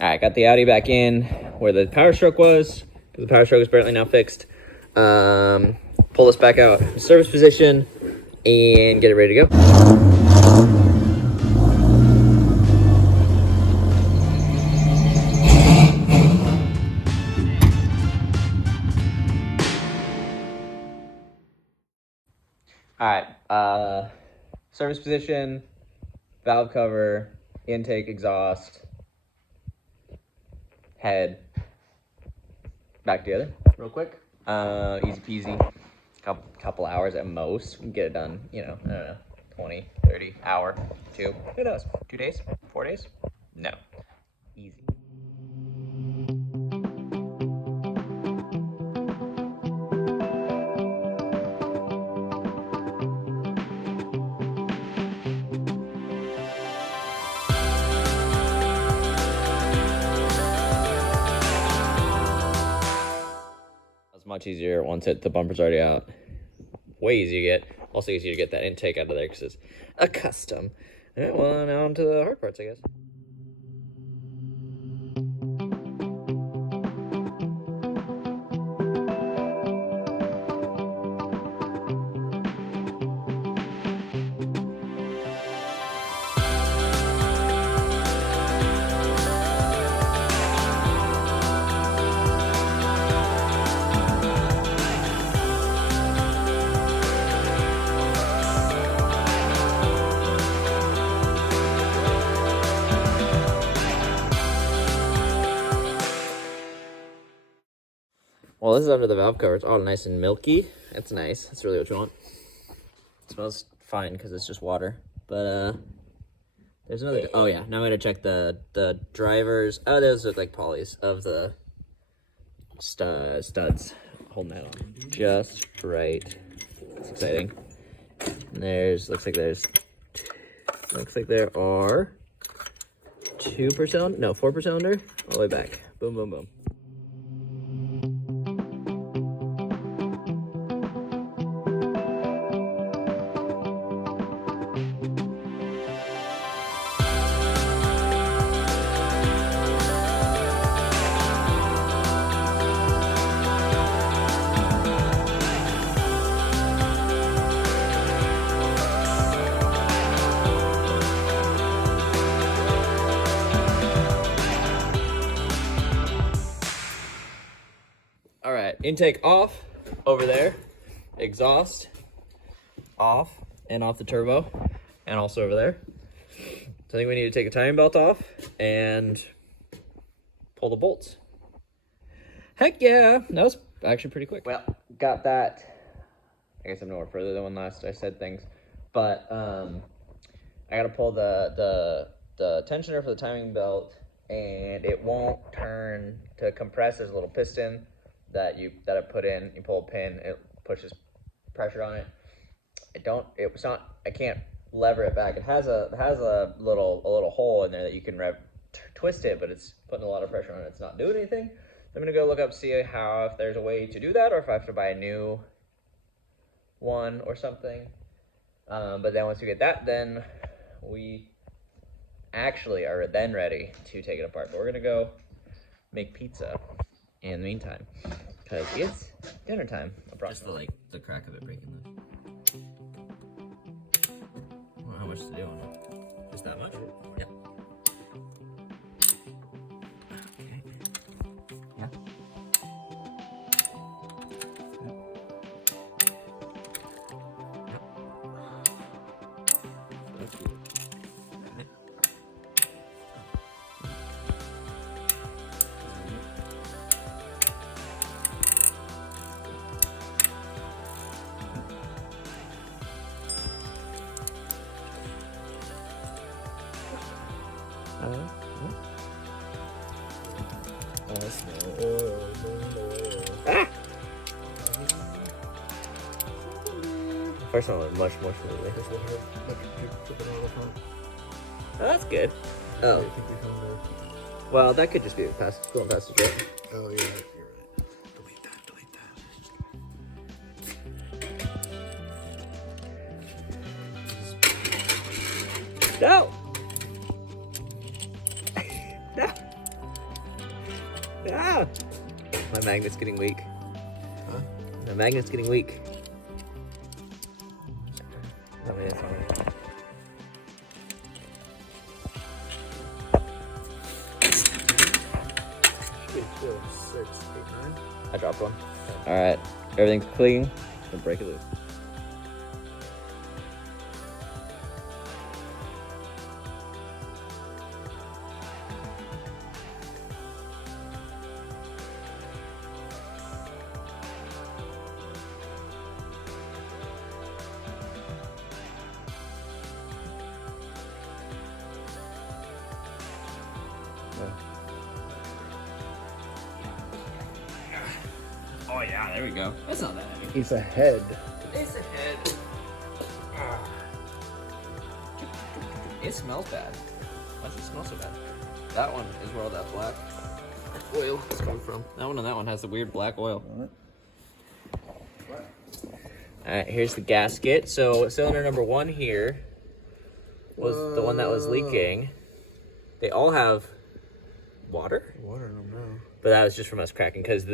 All right, got the Audi back in where the power stroke was. The power stroke is apparently now fixed. Pull this back out, service position, and get it ready to go. All right, service position, valve cover, intake, exhaust, head, back together real quick. Easy peasy, couple hours at most. We can get it done, you know, I don't know, 20, 30, hour, 2, who knows, 2 days, 4 days? No, easy. It's much easier once the bumper's already out. Way easier to get. Also easier to get that intake out of there because it's a custom. All right, well, now on to the hard parts, I guess. Well, this is under the valve cover. It's all nice and milky. That's nice. That's really what you want. It smells fine because it's just water. But there's another. Oh yeah. Now I'm gonna check the drivers. Oh, those are like polys of the studs. Holding that on just right. That's exciting. And looks like there are 2 per cylinder. No, 4 per cylinder. All the way back. Boom, boom, boom. All right, intake off over there, exhaust off and off the turbo, and also over there. So I think we need to take a timing belt off and pull the bolts. Heck yeah, that was actually pretty quick. Well, got that. I guess I'm nowhere further than when last I said things, but I gotta pull the tensioner for the timing belt, and it won't turn to compress. There's a little piston that I put in. You pull a pin, it pushes pressure on it. I can't lever it back. It has a little hole in there that you can twist it, but it's putting a lot of pressure on it. It's not doing anything. I'm gonna go look up, see if there's a way to do that, or if I have to buy a new one or something. But then once we get that, then we actually are then ready to take it apart. But we're gonna go make pizza in the meantime, because it's dinner time. Just the crack of it breaking loose. Well, how much to do on it? Just that much? Yep. Okay. Yeah. I smell oil, oil. Ah! First one was much more smoothly. Oh, that's good. Oh. Well, that could just be going past the jet. Oh, yeah, you're right. Delete that. No! No! Ah! My magnet's getting weak. Huh? My magnet's getting weak. Oh, yeah, it's fine. I dropped one. All right, everything's clean. Don't break it loose. Oh yeah, there we go. That's not that heavy. It's a head. It's a head. It smells bad. Why does it smell so bad? That one is where all that black oil is coming from. That one and that one has the weird black oil. Alright, here's the gasket. So cylinder number 1 here was the one that was leaking. They all have water? Water in them now. But that was just from us cracking because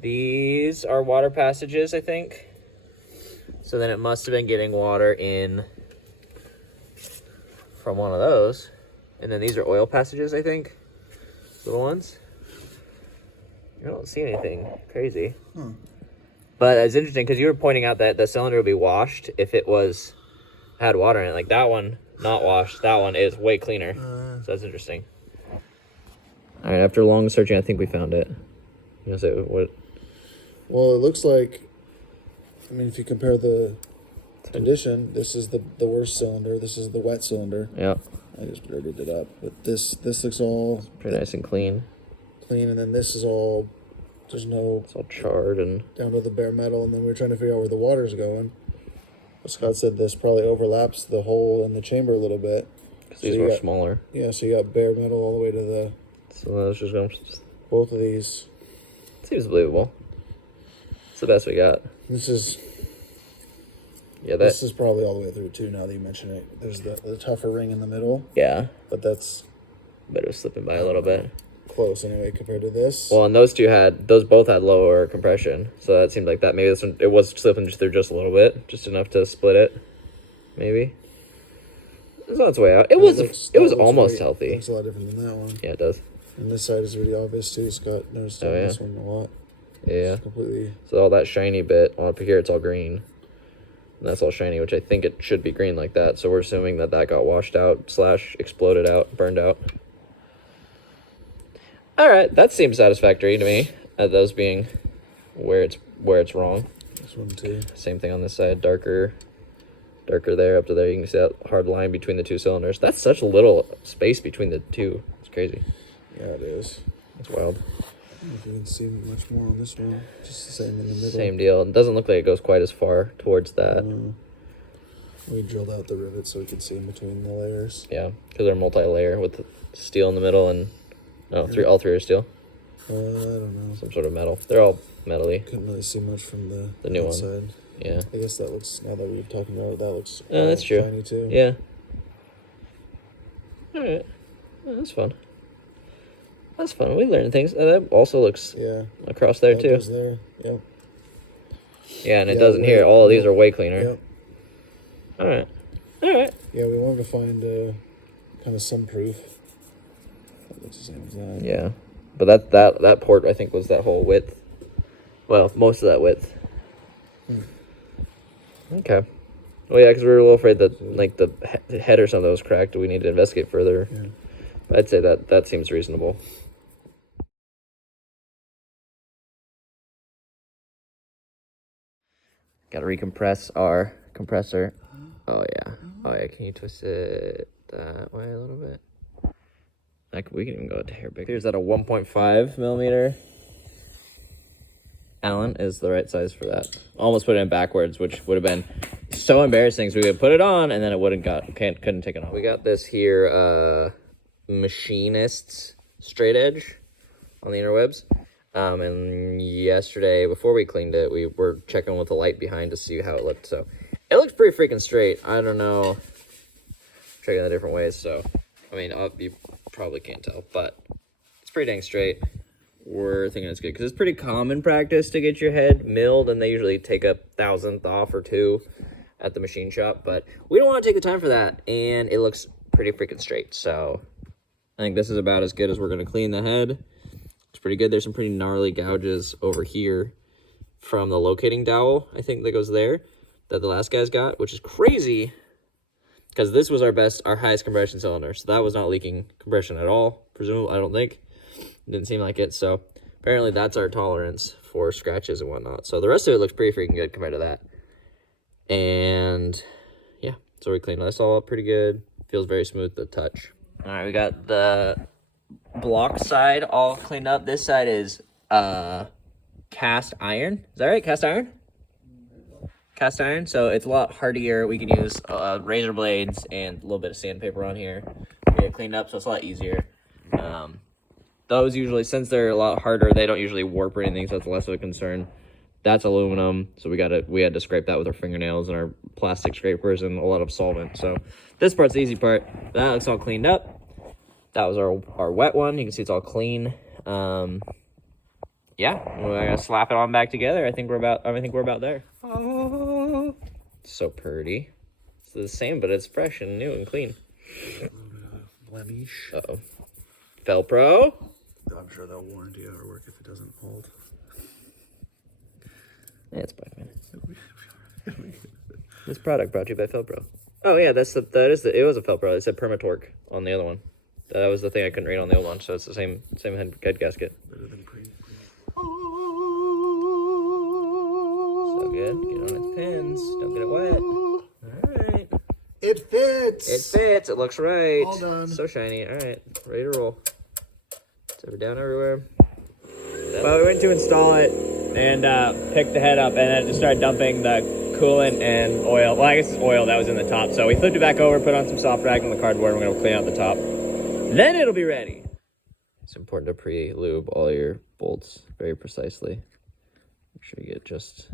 these are water passages, I think. So then it must have been getting water in from one of those. And then these are oil passages, I think. Little ones. I don't see anything crazy. But it's interesting because you were pointing out that the cylinder would be washed if it had water in it. Like that one, not washed. That one is way cleaner. So that's interesting. All right, after long searching, I think we found it. You know, say what? Well, it looks like, I mean, if you compare the condition, this is the worst cylinder. This is the wet cylinder. Yeah. I just dirtied it up. But this looks all Pretty nice and clean. clean, and then this is all, there's no, It's all charred and down to the bare metal, and then we were trying to figure out where the water's going. But Scott said this probably overlaps the hole in the chamber a little bit. because these were smaller. Yeah, so you got bare metal all the way to the, So that's just going. both of these. Seems believable. It's the best we got. This is Yeah, probably all the way through too. Now that you mention it, there's the tougher ring in the middle, yeah. but that's But it was slipping by a little bit. close anyway compared to this. Well, and those both had lower compression, so that seemed like that. Maybe this one it was slipping just through just a little bit, just enough to split it. Maybe. It's on its way out. It was almost healthy. Looks a lot different than that one. Yeah, it does. And this side is really obvious too. Scott noticed on this one a lot. Yeah. It's completely. So all that shiny bit on up here, it's all green. And that's all shiny, which I think it should be green like that. So we're assuming that got washed out / exploded out, burned out. All right, that seems satisfactory to me. Those being where it's wrong. This one too. Same thing on this side, darker there up to there. You can see that hard line between the two cylinders. That's such a little space between the two. It's crazy. Yeah, it is. It's wild. I don't know if you can see much more on this one. Just the same in the middle. Same deal. It doesn't look like it goes quite as far towards that. We drilled out the rivets so we could see in between the layers. Yeah, because they're multi-layer with the steel in the middle and all three are steel. I don't know. Some sort of metal. They're all metal-y. Couldn't really see much from the new one. outside. Yeah. I guess that looks, now that we're talking about it, that looks That's true. shiny too. Yeah. All right. Oh, that's fun. That's fun. We learned things. That also looks across there too. Goes there. Yep. Yeah, and it doesn't here. All of these are way cleaner. Yep. All right. All right. Yeah, we wanted to find kind of some proof. That looks the same as that. Yeah, but that port I think was that whole width. Well, most of that width. Okay. Well, yeah, because we were a little afraid that like the head or something was cracked. We need to investigate further. Yeah. But I'd say that seems reasonable. Got to recompress our compressor. Oh yeah. Can you twist it that way a little bit? We can even go a hair bigger. Here's that a 1.5 millimeter. Allen is the right size for that. Almost put it in backwards, which would have been so embarrassing. So we would put it on, and then it couldn't take it off. We got this here, machinist's straight edge on the interwebs. And yesterday, before we cleaned it, we were checking with the light behind to see how it looked. So it looks pretty freaking straight. I don't know, checking the different ways. So I mean, you probably can't tell, but it's pretty dang straight. We're thinking it's good because it's pretty common practice to get your head milled, and they usually take a 1,000th off or 2 at the machine shop, but we don't want to take the time for that, and it looks pretty freaking straight. So I think this is about as good as we're going to clean the head. It's pretty good. There's some pretty gnarly gouges over here from the locating dowel, I think, that goes there, that the last guy's got, which is crazy because this was our highest compression cylinder, so that was not leaking compression at all, presumably. I don't think. It didn't seem like it, so apparently that's our tolerance for scratches and whatnot. So the rest of it looks pretty freaking good compared to that. And yeah, so we cleaned this all up pretty good. Feels very smooth to touch. All right, we got the block side all cleaned up. This side is cast iron. Is that right? Cast iron? Cast iron. So it's a lot hardier. We can use razor blades and a little bit of sandpaper on here to get it cleaned up, so it's a lot easier. Those usually, since they're a lot harder, they don't usually warp or anything, so it's less of a concern. That's aluminum, so we had to scrape that with our fingernails and our plastic scrapers and a lot of solvent. So this part's the easy part. That looks all cleaned up. That was our wet one. You can see it's all clean. Yeah, we're gonna slap it on back together. I think we're about there. Oh, so pretty. It's the same, but it's fresh and new and clean. Blemish. Uh-oh. Felpro. I'm sure they'll warranty our work if it doesn't hold. Yeah, it's 5 minutes. This product brought to you by Felpro. Oh yeah, it was a Felpro. It said Permatorque on the other one. That was the thing I couldn't read on the old one, so it's the same head gasket. Better than pre. So good. Get on its pins. Don't get it wet. All right. It fits. It fits. It looks right. All done. So shiny. All right, ready to roll. It's down everywhere. Well, we went to install it and picked the head up, and then it just started dumping the coolant and oil. Well, I guess it's oil that was in the top. So we flipped it back over, put on some soft rag on the cardboard, and we're gonna clean out the top. Then it'll be ready. It's important to pre-lube all your bolts very precisely. Make sure you get just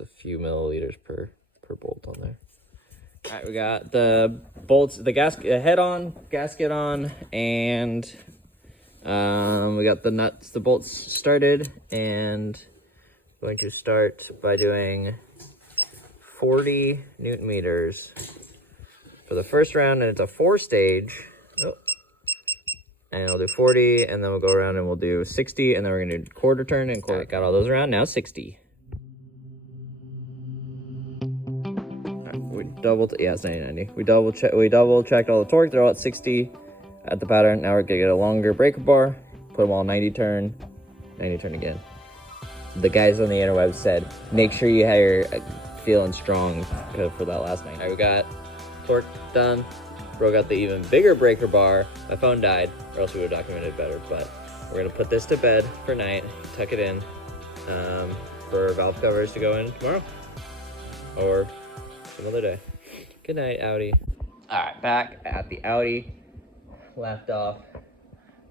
a few milliliters per bolt on there. All right, we got the bolts, the head on, gasket on, and we got the nuts, the bolts started, and I'm going to start by doing 40 Newton meters for the first round, and it's a 4-stage. Oh. And I'll do 40, and then we'll go around and we'll do 60, and then we're gonna do quarter turn and quarter. Right, got all those around, now 60. Yeah, it's 90-90. We double checked all the torque. They're all at 60 at the pattern. Now we're gonna get a longer breaker bar, put them all 90 turn again. The guys on the interwebs said, make sure you have your feeling strong for that last 90. All right, we got torque done. Broke out the even bigger breaker bar. My phone died, or else we would have documented better, but we're gonna put this to bed for night, tuck it in for valve covers to go in tomorrow or some other day. Good night, Audi. All right, back at the Audi. Left off,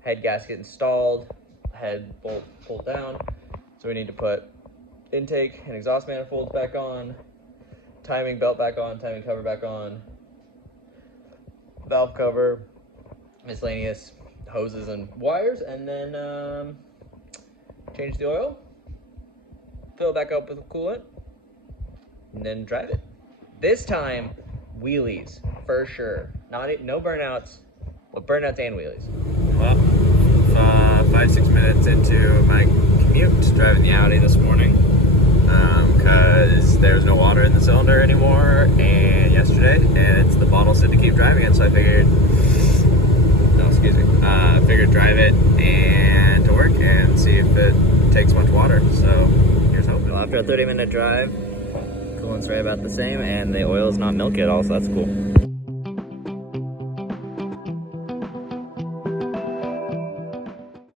head gasket installed, head bolt pulled down. So we need to put intake and exhaust manifolds back on, timing belt back on, timing cover back on, valve cover, miscellaneous hoses and wires, and then change the oil, fill it back up with coolant, and then drive it. This time, wheelies for sure. No burnouts, but burnouts and wheelies. Well, 5-6 minutes into my commute driving the Audi this morning, because there's no water in the cylinder anymore, and yesterday, and it's the bottle said to keep driving it, so I figured, drive it and to work and see if it takes much water. So here's hoping. Well, after a 30-minute drive, coolant's right about the same, and the oil is not milky at all, so that's cool.